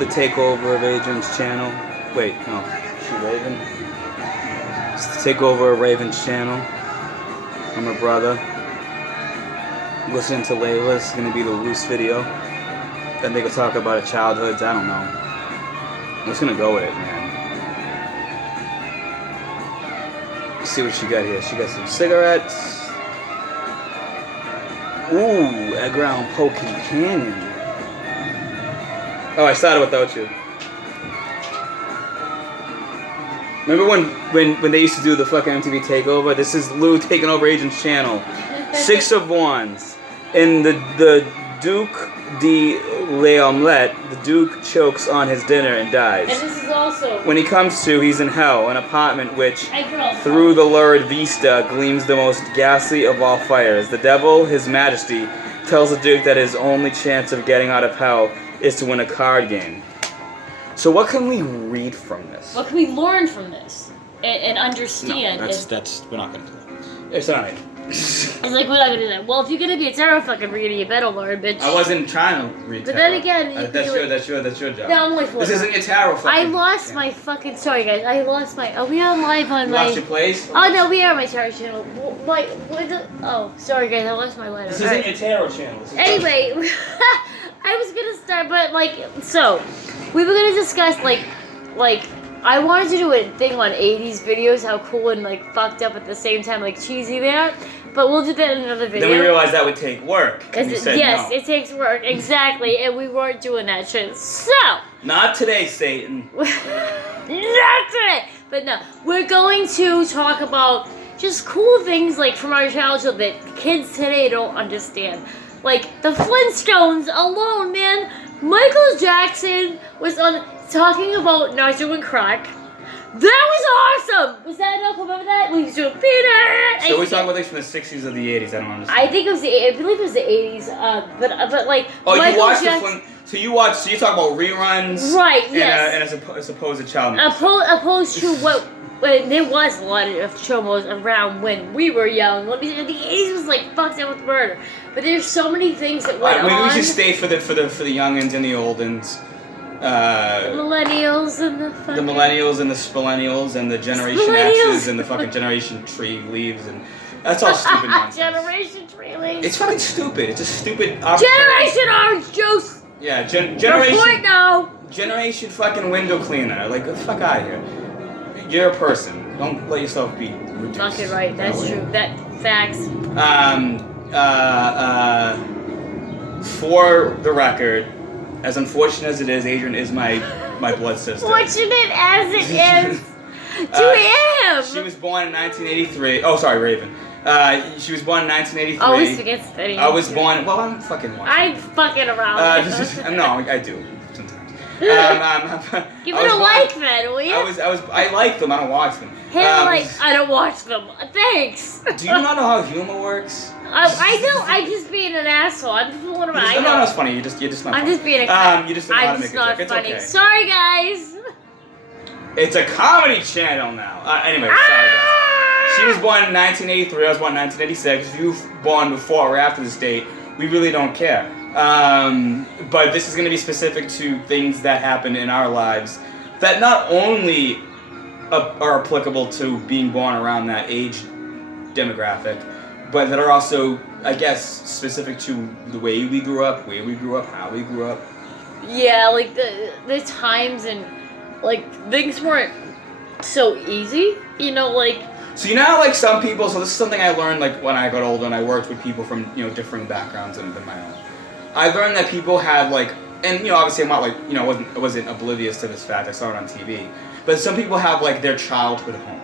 the takeover of Agent's channel. Wait, no. She Raven? It's the takeover of Raven's channel. I'm her brother. Listening to Layla. It's gonna be the loose video. Then they could talk about her childhoods. I don't know. I'm just gonna go with it, man. Let's see what she got here. She got some cigarettes. Ooh, Edgar Allan Poe Companion. Oh, I started without you. Remember when they used to do the fucking MTV takeover? This is Lou taking over Agent's channel. 6 of Wands. In the Duke de l'Omelette, the Duke chokes on his dinner and dies. And this is also... When he comes to, he's in hell, an apartment which, through the lurid vista, gleams the most ghastly of all fires. The devil, his majesty, tells the Duke that his only chance of getting out of hell is to win a card game. So what can we read from this? What can we learn from this? And understand? No, that's we're not going to do that. It's alright. It's like, we're not going to do that. Well, if you're going to be a tarot fucking reader, you better learn, bitch. I wasn't trying to read tarot. But then again... That's your job. No, I'm only This isn't your tarot fucking... I lost my fucking... Sorry, guys. I lost my... Are we on live on my... You lost your place? Oh, no, we are on my tarot channel. Oh, sorry, guys. I lost my letter. This isn't your tarot channel. Anyway, I was going to start, but, like... So, we were going to discuss, like... I wanted to do a thing on 80's videos, how cool and, like, fucked up at the same time, like, cheesy they are. But we'll do that in another video. Then we realized that would take work. Yes, no. It takes work. Exactly. And we weren't doing that shit. So. Not today, Satan. Not today. But no. We're going to talk about just cool things, like, from our childhood that kids today don't understand. Like, the Flintstones alone, man. Michael Jackson was on talking about not doing crack. That was awesome! Was that enough? Remember that? When he was doing Peter! So we're talking about things from the 60s or the 80s, I don't understand. I think it was I believe it was the 80s, but like... Oh, Michael you watched Jackson, so you talk about reruns? Right, and, yes. And as opposed to child movies. Opposed to what... there was a lot of chomos around when we were young. The 80s was like fucked up with murder. But there's so many things that went on. Maybe we should stay for the youngins and the oldins. The millennials and the fucking... The millennials and the spillennials and the Generation X's and the fucking Generation Tree leaves and... That's all stupid nonsense. Generation Tree leaves. It's fucking stupid. It's a stupid... Generation Orange Juice! Yeah, Generation... Report now! Generation fucking window cleaner. Like, get the fuck out of here. You're a person. Don't let yourself be reduced. Fucking right. That's true. That... Facts. For the record... As unfortunate as it is, Adrian is my blood sister. Fortunate as it is to him. She was born in 1983. Oh, sorry, Raven. She was born in 1983. Always forgets that. I was born. Well, I'm fucking watching. I'm fucking around. No, I do sometimes. Give it a like, then, will you? I like them. I don't watch them. Hit like. I don't watch them. Thanks. Do you not know how humor works? I know. I'm just being an asshole. I'm just fooling around. No, it's funny. You're just not. I'm funny. just being a. You just don't know how to make it work. It's funny. okay. Sorry, guys. It's a comedy channel now. Anyway, sorry guys. She was born in 1983. I was born in 1986. If you were born before or after this date, we really don't care. But this is going to be specific to things that happen in our lives that not only are applicable to being born around that age demographic, but that are also, I guess, specific to the way we grew up, where we grew up, how we grew up. Yeah, like the times and like things weren't so easy, you know, like. So you know how like some people. So this is something I learned like when I got older and I worked with people from different backgrounds than my own. I learned that people had like, and obviously I'm not like I wasn't oblivious to this fact. I saw it on TV, but some people have like their childhood home.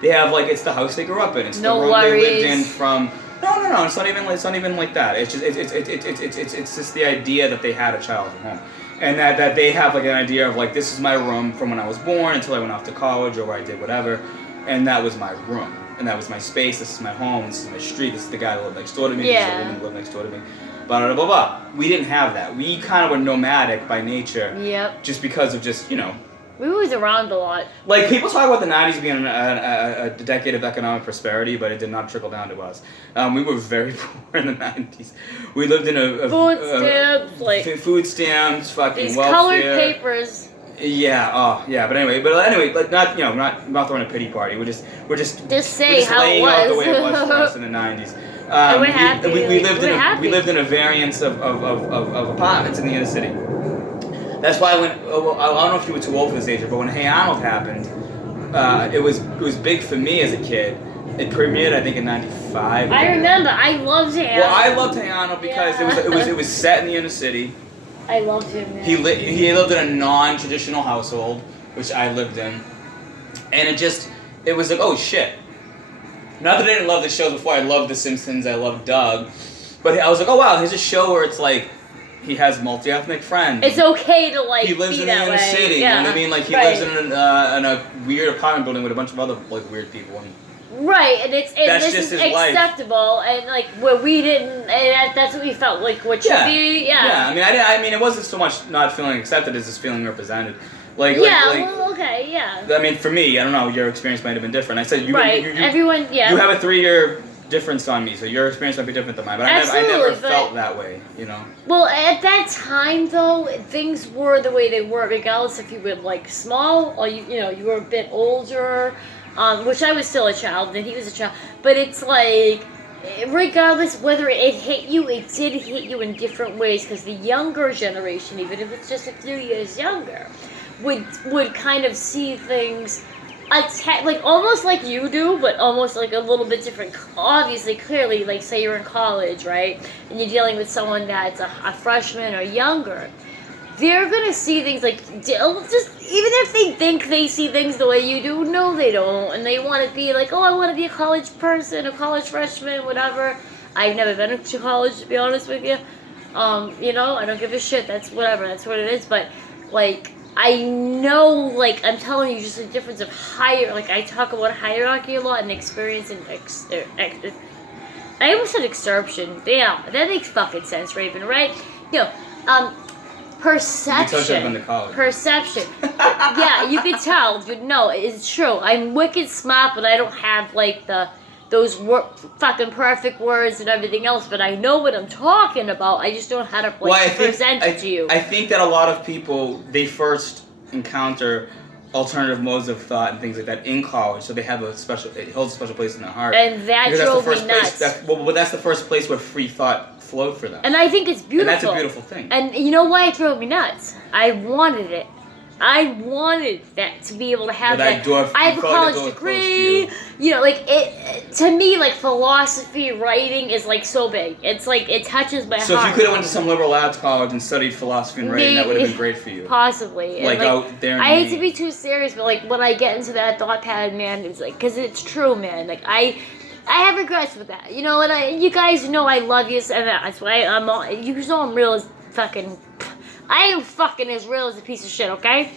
They have like it's the house they grew up in. It's the room they lived in from. No. It's not even like that. It's just it's just the idea that they had a childhood home, and that they have like an idea of like this is my room from when I was born until I went off to college or where I did whatever, and that was my room, and that was my space. This is my home. This is my street. This is the guy that lived next door to me. Yeah. This is the woman who lived next door to me. Blah blah blah blah. We didn't have that. We kind of were nomadic by nature. Yep. Just because of We was around a lot. Like, people talk about the 90s being a decade of economic prosperity, but it did not trickle down to us. We were very poor in the 90s. We lived in a Food stamps, like food stamps, fucking these welfare. colored papers. Yeah, but anyway, like, not, not throwing a pity party. We're just say how it laying out the was. way it was for us in the 90s. And we're happy. We lived in a happy. variance of apartments in the inner city. That's why I don't know if you were too old for this age, but when Hey Arnold happened, it was big for me as a kid. It premiered, I think, in '95. I remember. I loved Hey Arnold. Well, I loved Hey Arnold because it was set in the inner city. I loved him. Man. He lived in a non-traditional household, which I lived in, and it was like, oh shit. Not that I didn't love the shows before. I loved The Simpsons. I loved Doug, but I was like, oh wow, here's a show where it's like he has multi-ethnic friends. It's okay to like. He lives be in the that inner way. city. Yeah. You know what I mean? Like he lives in a weird apartment building with a bunch of other like weird people. Right, and this just is his life. acceptable, and like where we didn't, and that's what we felt like what should be. Yeah. Yeah. I mean, it wasn't so much not feeling accepted as just feeling represented. Well, okay, yeah. I mean, for me, I don't know. Your experience might have been different. I said you. Right. Everyone. Yeah. You have a 3-year difference on me, so your experience might be different than mine. But I never felt that way. You know. Well, at that time though, things were the way they were, regardless if you were like small or you were a bit older. Which I was still a child, and he was a child. But it's like, regardless whether it hit you, it did hit you in different ways. Because the younger generation, even if it's just a few years younger, would kind of see things, like almost like you do, but almost like a little bit different. Obviously, clearly, like say you're in college, right, and you're dealing with someone that's a freshman or younger. They're gonna see things like just even if they think they see things the way you do, no, they don't, and they want to be like, oh, I want to be a college person, a college freshman, whatever. I've never been to college, to be honest with you. I don't give a shit. That's whatever. That's what it is. But like, I know, like I'm telling you, just the difference of like I talk about hierarchy a lot and experience and I almost said excerption. Damn, that makes fucking sense, Raven, right? Perception. Perception. Yeah, you can tell. No, it's true. I'm wicked smart, but I don't have like those fucking perfect words and everything else. But I know what I'm talking about. I just don't know how to present it to you. I think that a lot of people, they first encounter alternative modes of thought and things like that in college, so it holds a special place in their heart. And that drove me nuts. That's the first place where free thought flowed for them. And I think it's beautiful. And that's a beautiful thing. And you know why it drove me nuts? I wanted it. I wanted that to be able to have that. I have a college degree. To me, like philosophy, writing is like so big. It's like it touches my heart. So if you could have went to some liberal arts college and studied philosophy and writing, that would have been great for you. Possibly. Like out there. I hate to be too serious, but like when I get into that thought pattern, man, it's like because it's true, man. Like I have regrets with that. And you guys know I love you, and that's why you know I'm real as fucking. I am fucking as real as a piece of shit, okay?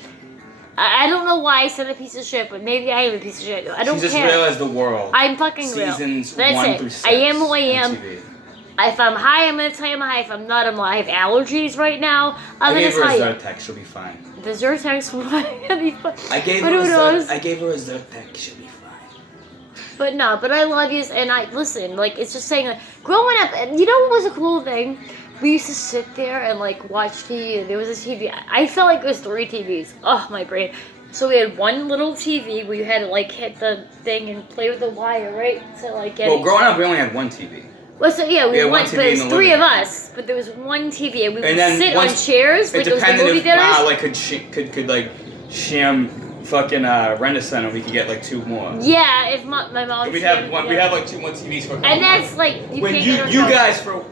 I don't know why I said a piece of shit, but maybe I am a piece of shit. I don't care. She's as real as the world. I'm fucking real. Seasons That's 1 it. through 6 I am who I am. TV. If I'm high, I'm gonna tell you I'm high. If I'm not, I'm not. I have allergies right now. I gave her a Zyrtec. She'll be fine. The Zyrtec's fine. I gave her a Zyrtec. She'll be fine. But no, but I love you, and I listen. Like it's just saying, like growing up, and you know what was a cool thing? We used to sit there and like watch TV, and there was a TV. I felt like it was 3 TVs. Oh, my brain. So we had one little TV where you had to like hit the thing and play with the wire, right? So like get. Well, growing up, we only had one TV. Well, so yeah, we had went, but it was 3 of us. But there was one TV, and we would sit on chairs like it was the movie theaters. Wow, like could like sham fucking rent a center, we could get like 2 more. Yeah, if my mom. We'd have one. We have like 2 more TVs for. And that's like you guys for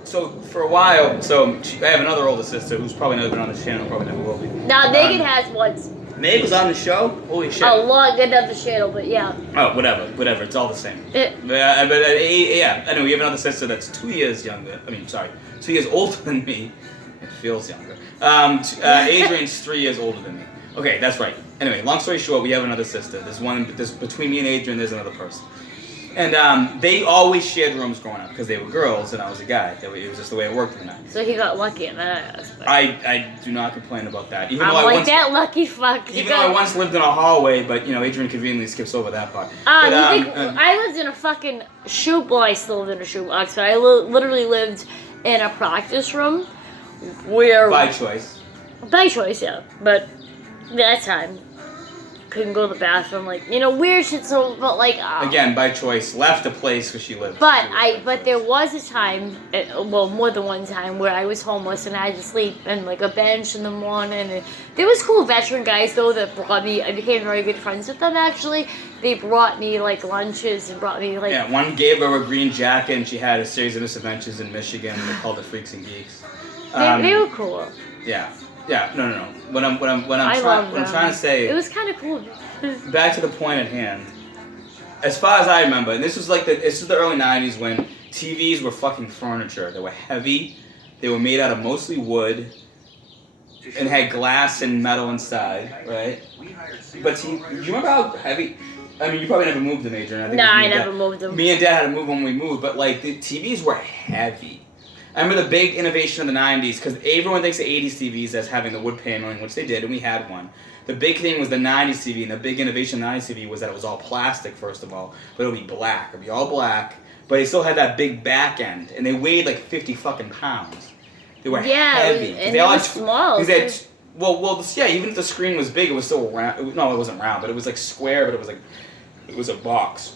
a while. So I have another older sister who's probably never been on the channel. Probably never will be. Now Megan has once. Meg was on the show. Holy shit. A lot good on the channel, but yeah. Oh, whatever. It's all the same. Yeah. Anyway, we have another sister that's 2 years younger. 2 years older than me. It feels younger. Adrian's 3 years older than me. Okay, that's right. Anyway, long story short, we have another sister. There's between me and Adrian, there's another person. And they always shared rooms growing up because they were girls and I was a guy. It was just the way it worked in the 90s. So he got lucky in that aspect. I do not complain about that. Even I'm though like once, that lucky fuck. Even though I once lived in a hallway, but Adrian conveniently skips over that part. I lived in a fucking shoe. Well, I still live in a shoebox, but I literally lived in a practice room where by choice. By choice, yeah. But that time, couldn't go to the bathroom, like, weird shit. So, but like, again, by choice, left a place where she lived. But there was a time, well, more than one time, where I was homeless and I had to sleep in like a bench in the morning. And there was cool veteran guys though that brought me. I became very good friends with them actually. They brought me like lunches and brought me like. Yeah, one gave her a green jacket and she had a series of misadventures in Michigan. They called it Freaks and Geeks. They were cool. Yeah. Yeah, no. What I'm trying to say. It was kind of cool. Back to the point at hand. As far as I remember, and this was the early '90s when TVs were fucking furniture. They were heavy. They were made out of mostly wood, and had glass and metal inside, right? But do you remember how heavy? I mean, you probably never moved them, Adrian. No, I never moved them. Me and Dad had to move when we moved, but like the TVs were heavy. I remember the big innovation of the 90s, because everyone thinks of 80s TVs as having the wood paneling, which they did, and we had one. The big thing was the 90s TV, and the big innovation of the 90s TV was that it was all plastic, first of all, but it would be black. It would be all black, but it still had that big back end, and they weighed like 50 fucking pounds. They were heavy. And they were small. Even if the screen was big, it was still round. No, it wasn't round, but it was like square, but it was a box.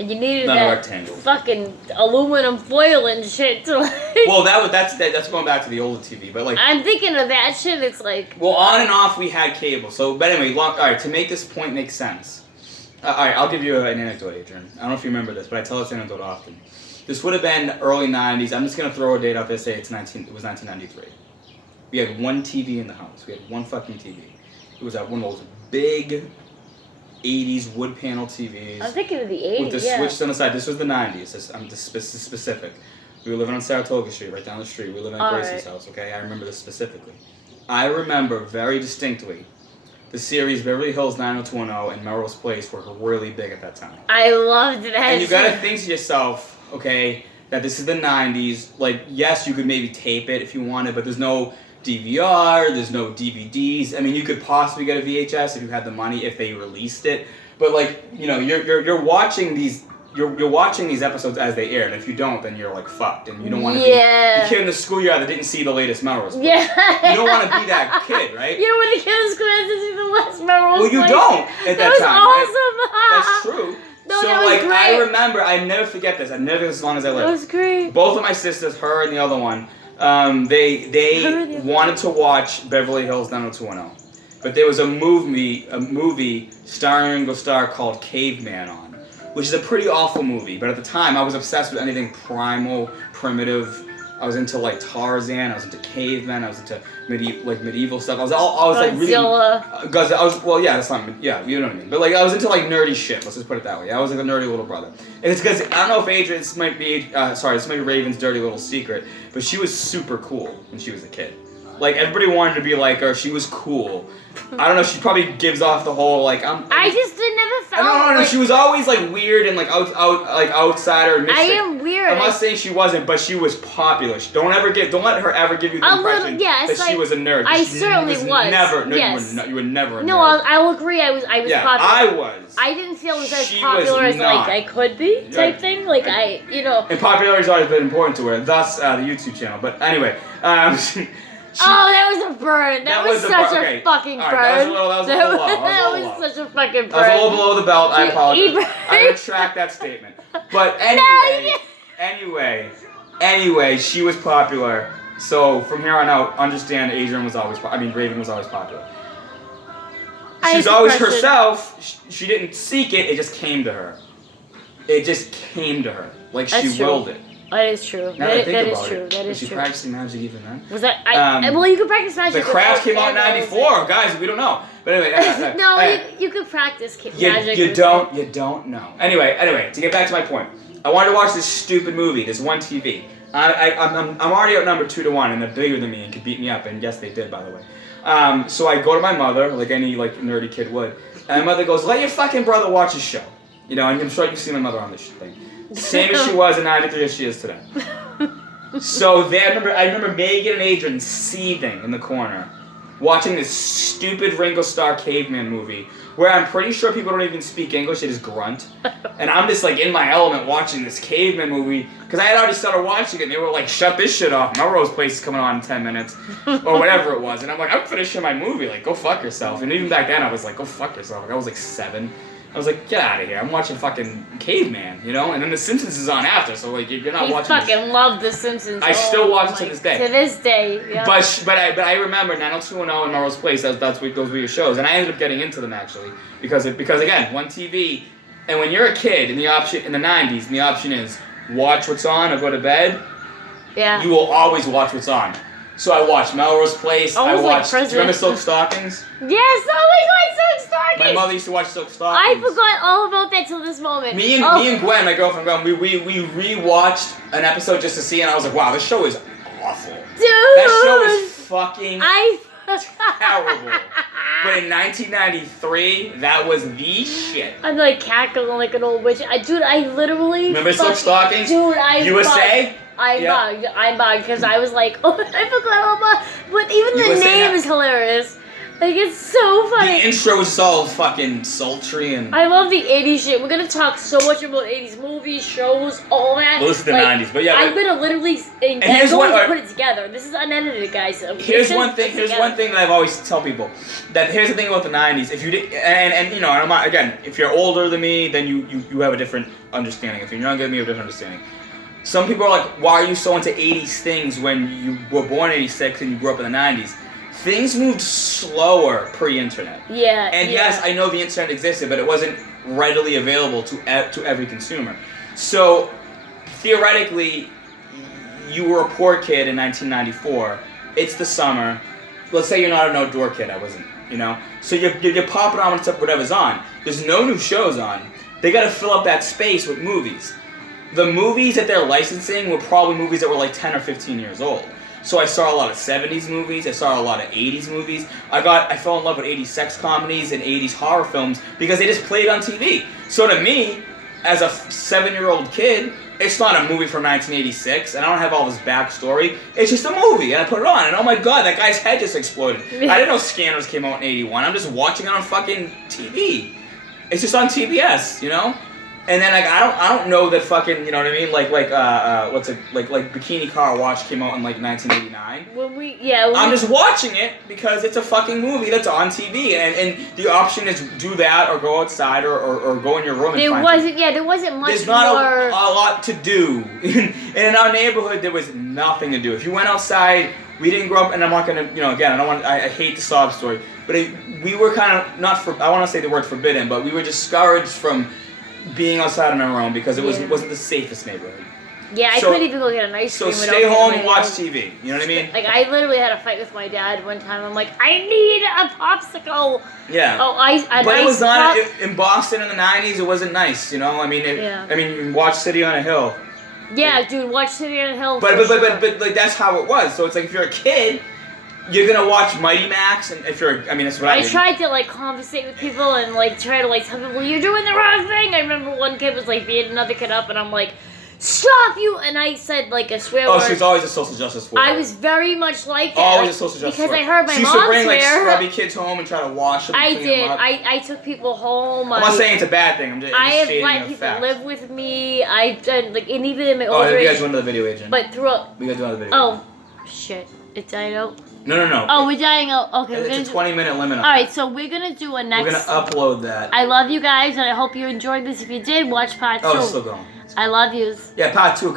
And you needed not that a rectangle. Fucking aluminum foil and shit to like. Well, that's going back to the older TV, but like. I'm thinking of that shit. It's like. Well, on and off we had cable. So, but anyway, all right. To make this point make sense, all right. I'll give you an anecdote, Adrian. I don't know if you remember this, but I tell this anecdote often. This would have been early '90s. I'm just gonna throw a date out there. Say it was 1993. We had one TV in the house. We had one fucking TV. It was one of those big 80s wood panel TVs. I'm thinking of the 80s, with the switch on the side. This was the 90s. I'm just specific. We were living on Saratoga Street, right down the street. We were living at Gracie's house, okay? I remember this specifically. I remember very distinctly the series Beverly Hills 90210 and Melrose Place were really big at that time. I loved that. And you gotta think to yourself, okay, that this is the 90s. Like, yes, you could maybe tape it if you wanted, but there's no DVR, there's no DVDs. I mean, you could possibly get a VHS if you had the money if they released it. But like, you're watching these episodes as they air, and if you don't, then you're like fucked, and you don't want to be the kid in the schoolyard that didn't see the latest Melrose Place. Yeah. You don't want to be that kid, right? You don't want the kid in the schoolyard to see the last Melrose Place. Well, you don't at that time. Awesome. Right? That's true. No, so that was great. I remember, I never forget this. I never forget this as long as I live. That was great. Both of my sisters, her and the other one, they wanted to watch Beverly Hills 90210, but there was a movie starring Ringo Starr called Caveman on, which is a pretty awful movie. But at the time, I was obsessed with anything primal, primitive. I was into like Tarzan. I was into cavemen. I was into medieval stuff. I was like really. That's not. Yeah, you know what I mean. But like I was into like nerdy shit. Let's just put it that way. I was like a nerdy little brother. And it's because I don't know if Adrian. This might be Raven's dirty little secret, but she was super cool when she was a kid. Like everybody wanted to be like her. She was cool. I don't know. She probably gives off the whole like I'm. I just never felt. No. She was always like weird and like outsider. Mystic. I am weird. I'm not saying she wasn't, but she was popular. Don't let her ever give you the impression that she was a nerd. I certainly was. Never. No, yes. You were never a nerd. No, I will agree. I was popular. I was. I didn't feel as popular as like I could be type thing. Like And popularity's always been important to her. Thus the YouTube channel. But anyway. That was a burn. That was such a fucking burn. That was a little low. That was such a fucking burn. That was a little below the belt. I apologize. I retract that statement. But anyway, she was popular. So from here on out, understand Raven was always popular. She's always herself. She didn't seek it. It just came to her. Like she willed it. That is true. That is true. Was she practicing magic even then? Was that? Well, you could practice magic. The Craft came out in '94, guys. We don't know, but anyway. No, you could practice magic. You don't know. Anyway, to get back to my point, I wanted to watch this stupid movie, this one TV. I'm already outnumbered 2-1, and they're bigger than me and could beat me up, and yes, they did, by the way. So I go to my mother, like any nerdy kid would, and my mother goes, "Let your fucking brother watch a show." You know, and I'm sure you've seen my mother on this thing. Same as she was in 93 as she is today. So I remember Megan and Adrian seething in the corner, watching this stupid Ringo Starr caveman movie where I'm pretty sure people don't even speak English, they just grunt. And I'm just like in my element watching this caveman movie because I had already started watching it and they were like, shut this shit off. Melrose Place is coming on in 10 minutes or whatever it was. And I'm like, I'm finishing my movie, like go fuck yourself. And even back then I was like, go fuck yourself. Like I was like 7. I was like, get out of here. I'm watching fucking Caveman, you know? And then The Simpsons is on after, so like you're not watching. I fucking love The Simpsons. I still watch it to this day. To this day, yeah. But I remember 90210 and Melrose Place. Those were your shows, and I ended up getting into them actually because again, one TV, and when you're a kid, and the option in the 90s, and the option is watch what's on or go to bed. Yeah. You will always watch what's on. So I watched Melrose Place. I watched. Do you remember Silk Stockings? Yes, oh my God, Silk Stockings! My mother used to watch Silk Stockings. I forgot all about that till this moment. Me and Gwen, my girlfriend Gwen, we rewatched an episode just to see, and I was like, wow, this show is awful. Dude! That show is fucking terrible. But in 1993, that was the shit. I'm like cackling like an old witch. Dude, I literally. Remember Silk Stockings? Dude, I USA? I'm bugged because I was like, oh, I forgot all about. But even the name is hilarious. Like it's so funny. The intro is all fucking sultry and. I love the 80s shit. We're gonna talk so much about 80s movies, shows, all that. Those are the 90s, but yeah. I'm gonna literally. And here's going to put it together. This is unedited, guys. Here's one thing. Here's one thing that I've always tell people. That here's the thing about the 90s. If you did, and you know, I'm not, again, if you're older than me, then you have a different understanding. If you're younger than me, you have a different understanding. Some people are like, why are you so into 80s things when you were born in 86 and you grew up in the 90s? Things moved slower pre-internet. Yeah. And yes, I know the internet existed, but it wasn't readily available to every consumer. So theoretically, you were a poor kid in 1994. It's the summer. Let's say you're not an outdoor kid. I wasn't. You know. So you're popping on whatever's on. There's no new shows on. They got to fill up that space with movies. The movies that they're licensing were probably movies that were like 10 or 15 years old. So I saw a lot of 70s movies, I saw a lot of 80s movies. I fell in love with 80s sex comedies and 80s horror films because they just played on TV. So to me, as a 7-year-old kid, it's not a movie from 1986, and I don't have all this backstory. It's just a movie, and I put it on, and oh my god, that guy's head just exploded. I didn't know Scanners came out in 81. I'm just watching it on fucking TV. It's just on TBS, you know? And then like I don't know that fucking, you know what I mean, like Bikini Car Wash came out in like 1989. I'm just watching it because it's a fucking movie that's on TV, and the option is do that or go outside or go in your room. There wasn't much. There's not a lot to do, and in our neighborhood there was nothing to do. If you went outside, we didn't grow up, and I'm not gonna, you know, again, I hate the sob story, but we were kind of I want to say the word forbidden, but we were discouraged from being outside on our own because it wasn't the safest neighborhood. Yeah, I couldn't even go get an ice cream. So stay home and watch TV. You know what I mean? Like I literally had a fight with my dad one time. I'm like, I need a popsicle. Yeah. Oh, but it was not in Boston in the 90s. It wasn't nice. You know, I mean, you watch City on a Hill. Yeah, dude, watch City on a Hill. But like that's how it was. So it's like if you're a kid, you're gonna watch Mighty Max, and if you're, I mean, that's what I did. tried to like conversate with people and like try to like tell people you're doing the wrong thing. I remember one kid was like beating another kid up, and I'm like, stop you! And I said like a swear word. Oh, she's always a social justice warrior. I was very much like that. Always a social justice because warrior. I heard my mom swear. She used to bring like scrubby kids home and try to wash them. I did. I took people home. I'm not saying it's a bad thing. I'm just I have stating let a people fact. live with me. I've done like, and even in my older age. Oh, we gotta age. do another video, agent. But throughout. We gotta do another video. Oh, shit! It died out. No. Oh, we're dying out. Okay, it's a 20-minute limit. All right, so we're gonna do a next. We're gonna upload that. I love you guys, and I hope you enjoyed this. If you did, watch part 2. Oh, it's still going. I love yous. Yeah, part 2.